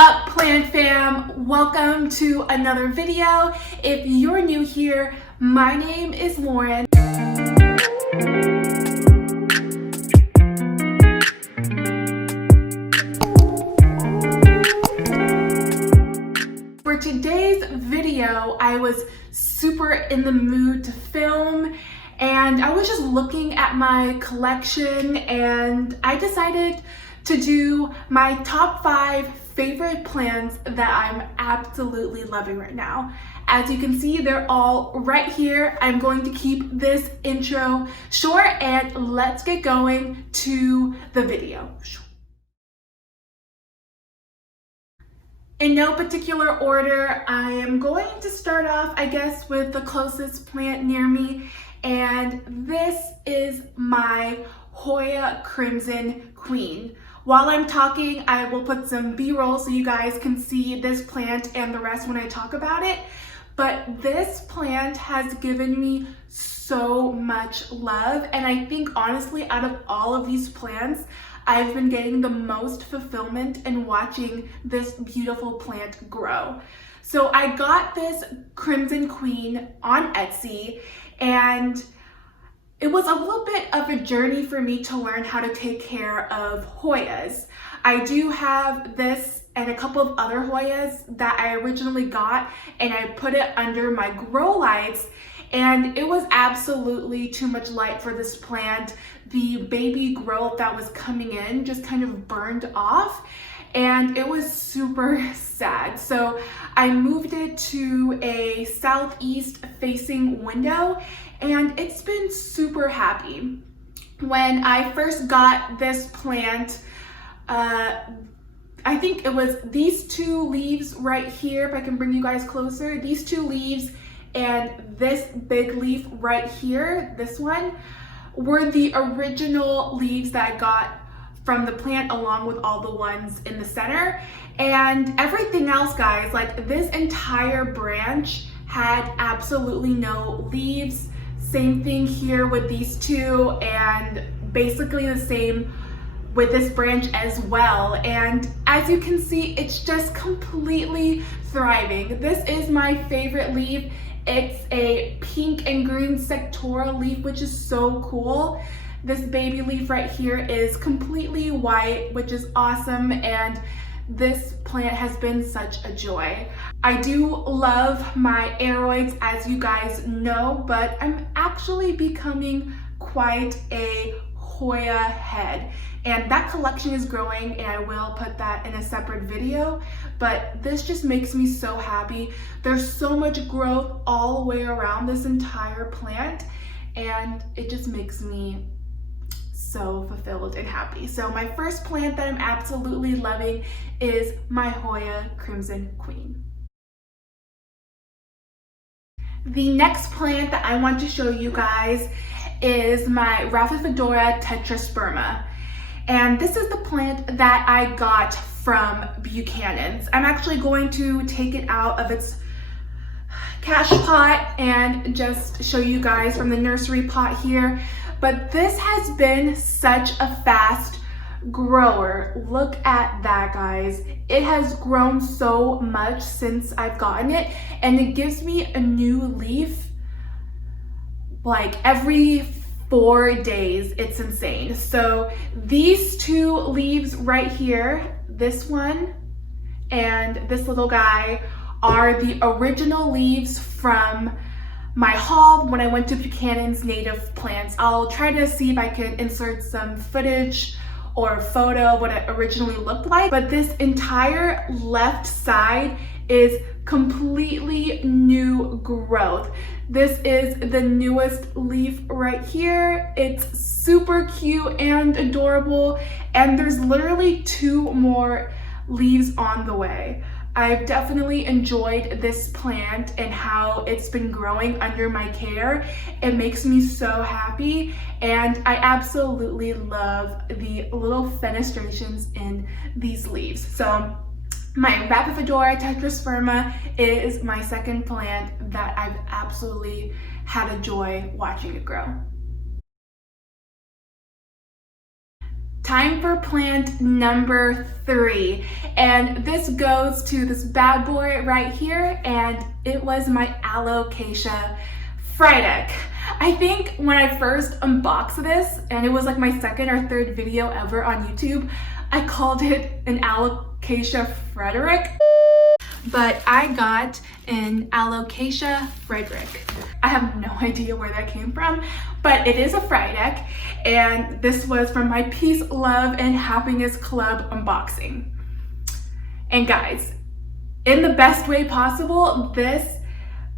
up, plant fam? Welcome to another video. If you're new here, my name is Lauren. For today's video, I was super in the mood to film, and I was just looking at my collection and I decided to do my top 5 favorite plants that I'm absolutely loving right now. As you can see, they're all right here. I'm going to keep this intro short and let's get going to the video. In no particular order, I am going to start off, I guess, with the closest plant near me, and this is my Hoya Crimson Queen. While I'm talking, I will put some B-roll so you guys can see this plant and the rest when I talk about it. But this plant has given me so much love, and I think honestly, out of all of these plants, I've been getting the most fulfillment in watching this beautiful plant grow. So I got this Crimson Queen on Etsy, and it was a little bit of a journey for me to learn how to take care of Hoyas. I do have this and a couple of other Hoyas that I originally got, and I put it under my grow lights, and it was absolutely too much light for this plant. The baby growth that was coming in just kind of burned off, and it was super sad. So I moved it to a southeast facing window, and it's been super happy. When I first got this plant, I think it was these 2 leaves right here, if I can bring you guys closer, these 2 leaves and this big leaf right here, this one, were the original leaves that I got from the plant, along with all the ones in the center. And everything else, guys, like this entire branch had absolutely no leaves. Same thing here with these 2, and basically the same with this branch as well. And as you can see, it's just completely thriving. This is my favorite leaf. It's a pink and green sectoral leaf, which is so cool. This baby leaf right here is completely white, which is awesome, and this plant has been such a joy. I do love my aroids, as you guys know, but I'm actually becoming quite a Hoya head, and that collection is growing, and I will put that in a separate video. But this just makes me so happy. There's so much growth all the way around this entire plant, and it just makes me so fulfilled and happy. So my first plant that I'm absolutely loving is my Hoya Crimson Queen. The next plant that I want to show you guys is my Rhaphidophora Tetrasperma. And this is the plant that I got from Buchanan's. I'm actually going to take it out of its cash pot and just show you guys from the nursery pot here. But this has been such a fast grower. Look at that, guys. It has grown so much since I've gotten it, and it gives me a new leaf like every 4 days. It's insane. So these 2 leaves right here, this one and this little guy, are the original leaves from my haul when I went to Buchanan's Native Plants. I'll try to see if I can insert some footage or photo of what it originally looked like. But this entire left side is completely new growth. This is the newest leaf right here. It's super cute and adorable, and there's literally 2 more leaves on the way. I've definitely enjoyed this plant and how it's been growing under my care. It makes me so happy, and I absolutely love the little fenestrations in these leaves. So my Rhaphidophora Tetrasperma is my second plant that I've absolutely had a joy watching it grow. time for plant number 3. And this goes to this bad boy right here, and it was my Alocasia Fried Egg. I think when I first unboxed this, and it was like my second or third video ever on YouTube, I called it an Alocasia Frydek. But I got an Alocasia Frydek. I have no idea where that came from, but it is a Fried Egg, and this was from my Peace, Love, and Happiness Club unboxing. And guys, in the best way possible, this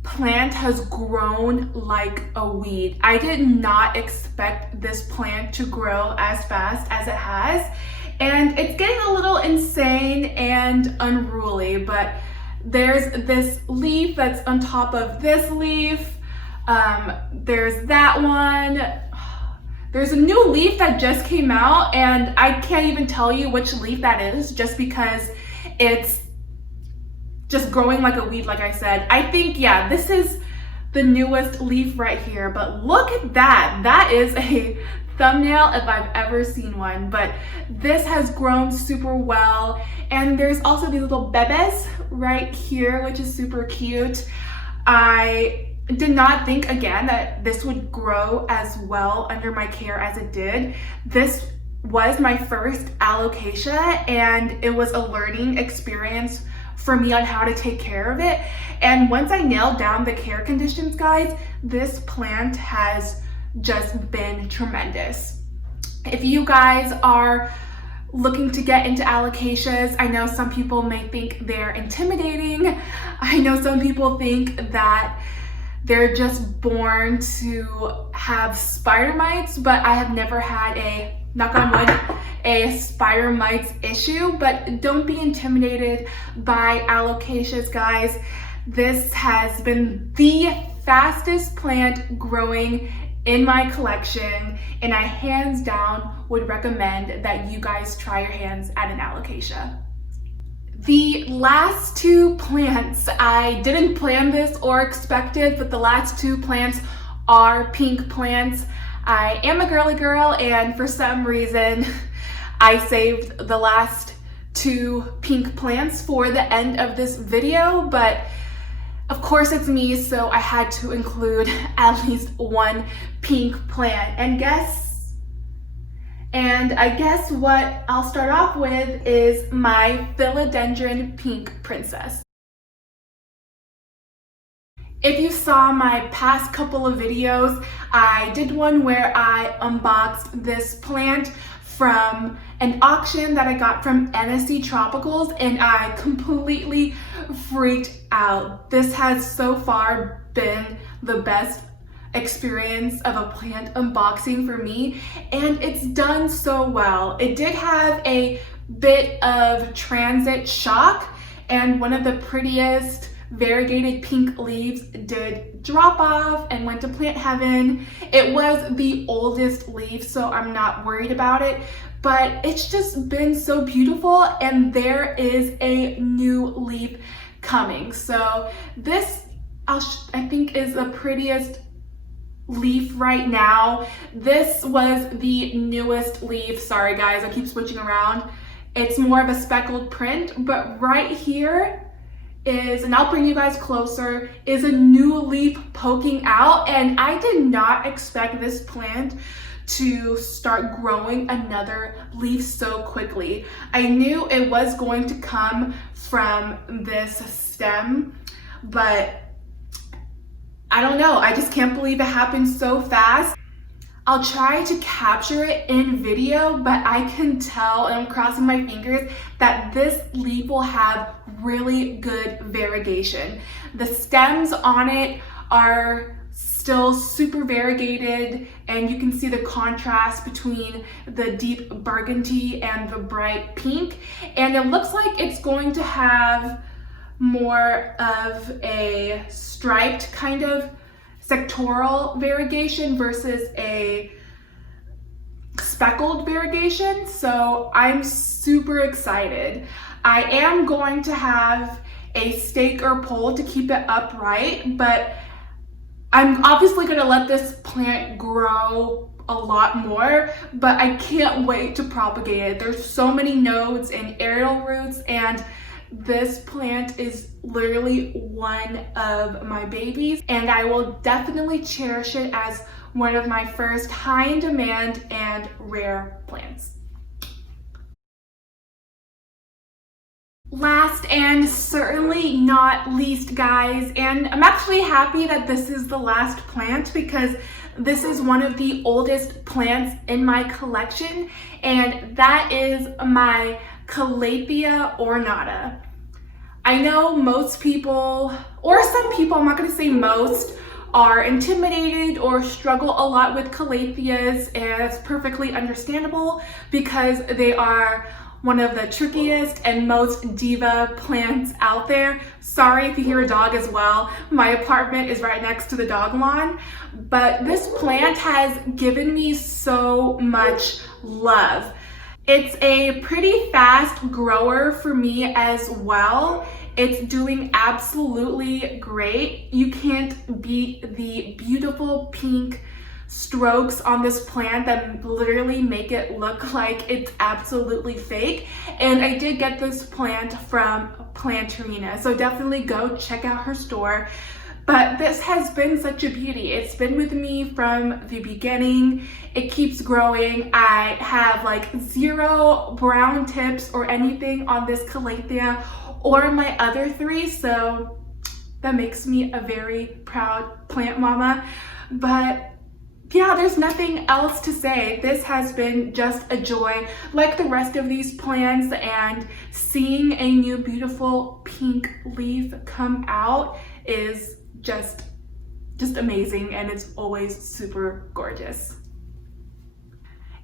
plant has grown like a weed. I did not expect this plant to grow as fast as it has, and it's getting a little insane and unruly, but there's this leaf that's on top of this leaf. There's that one. There's a new leaf that just came out, and I can't even tell you which leaf that is just because it's just growing like a weed, like I said. I think, yeah, this is the newest leaf right here, but look at that. That is a thumbnail if I've ever seen one, but this has grown super well. And there's also these little bebes right here, which is super cute. I did not think, again, that this would grow as well under my care as it did. This was my first alocasia, and it was a learning experience for me on how to take care of it. And once I nailed down the care conditions, guys, this plant has just been tremendous. If you guys are looking to get into alocasias, I know some people may think they're intimidating. I know some people think that they're just born to have spider mites, but I have never had a, knock on wood, a spider mites issue. But don't be intimidated by alocasias, guys. This has been the fastest plant growing in my collection, and I hands down would recommend that you guys try your hands at an alocasia. The last 2 plants, I didn't plan this or expect it, but the last 2 plants are pink plants. I am a girly girl, and for some reason I saved the last 2 pink plants for the end of this video, but of course it's me, so I had to include at least 1 pink plant. And I guess what I'll start off with is my Philodendron Pink Princess. If you saw my past couple of videos, I did one where I unboxed this plant from an auction that I got from NSC Tropicals, and I completely freaked out. This has so far been the best experience of a plant unboxing for me, and it's done so well. It did have a bit of transit shock, and one of the prettiest variegated pink leaves did drop off and went to plant heaven. It was the oldest leaf, so I'm not worried about it, but it's just been so beautiful, and there is a new leaf coming. So this I think is the prettiest leaf right now. This was the newest leaf. Sorry guys, I keep switching around. It's more of a speckled print, but right here is, and I'll bring you guys closer, is a new leaf poking out, and I did not expect this plant to start growing another leaf so quickly. I knew it was going to come from this stem, but I don't know, I just can't believe it happened so fast. I'll try to capture it in video, but I can tell, and I'm crossing my fingers, that this leaf will have really good variegation. The stems on it are still super variegated, and you can see the contrast between the deep burgundy and the bright pink, and it looks like it's going to have more of a striped kind of sectoral variegation versus a speckled variegation. So I'm super excited. I am going to have a stake or pole to keep it upright, but I'm obviously going to let this plant grow a lot more, but I can't wait to propagate it. There's so many nodes and aerial roots, and this plant is literally one of my babies, and I will definitely cherish it as one of my first high in demand and rare plants. Last and certainly not least, guys, and I'm actually happy that this is the last plant because this is one of the oldest plants in my collection, and that is my Calathea Ornata. I know most people, or some people, I'm not going to say most, are intimidated or struggle a lot with Calatheas, and it's perfectly understandable because they are one of the trickiest and most diva plants out there. Sorry if you hear a dog as well. My apartment is right next to the dog lawn, but this plant has given me so much love. It's a pretty fast grower for me as well. It's doing absolutely great. You can't beat the beautiful pink strokes on this plant that literally make it look like it's absolutely fake. And I did get this plant from Planterina, so definitely go check out her store. But this has been such a beauty. It's been with me from the beginning. It keeps growing. I have like 0 brown tips or anything on this Calathea or my other 3, so that makes me a very proud plant mama. But yeah, there's nothing else to say. This has been just a joy, like the rest of these plants, and seeing a new beautiful pink leaf come out is just amazing, and it's always super gorgeous.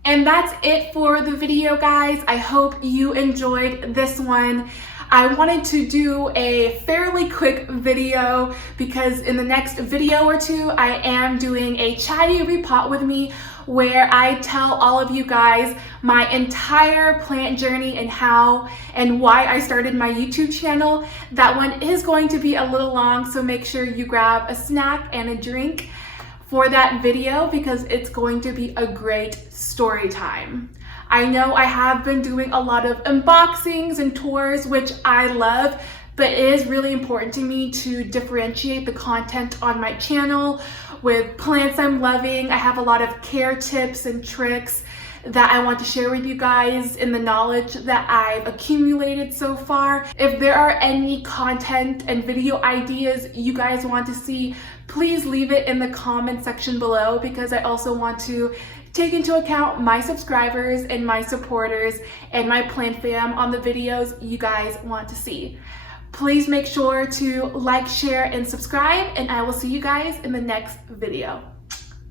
And that's it for the video, guys. I hope you enjoyed this one. I wanted to do a fairly quick video because in the next video or two, I am doing a chatty repot with me where I tell all of you guys my entire plant journey and how and why I started my YouTube channel. That one is going to be a little long, so make sure you grab a snack and a drink for that video because it's going to be a great story time. I know I have been doing a lot of unboxings and tours, which I love, but it is really important to me to differentiate the content on my channel with plants I'm loving. I have a lot of care tips and tricks that I want to share with you guys in the knowledge that I've accumulated so far. If there are any content and video ideas you guys want to see, please leave it in the comment section below because I also want to take into account my subscribers and my supporters and my plant fam on the videos you guys want to see. Please make sure to like, share, and subscribe, and I will see you guys in the next video.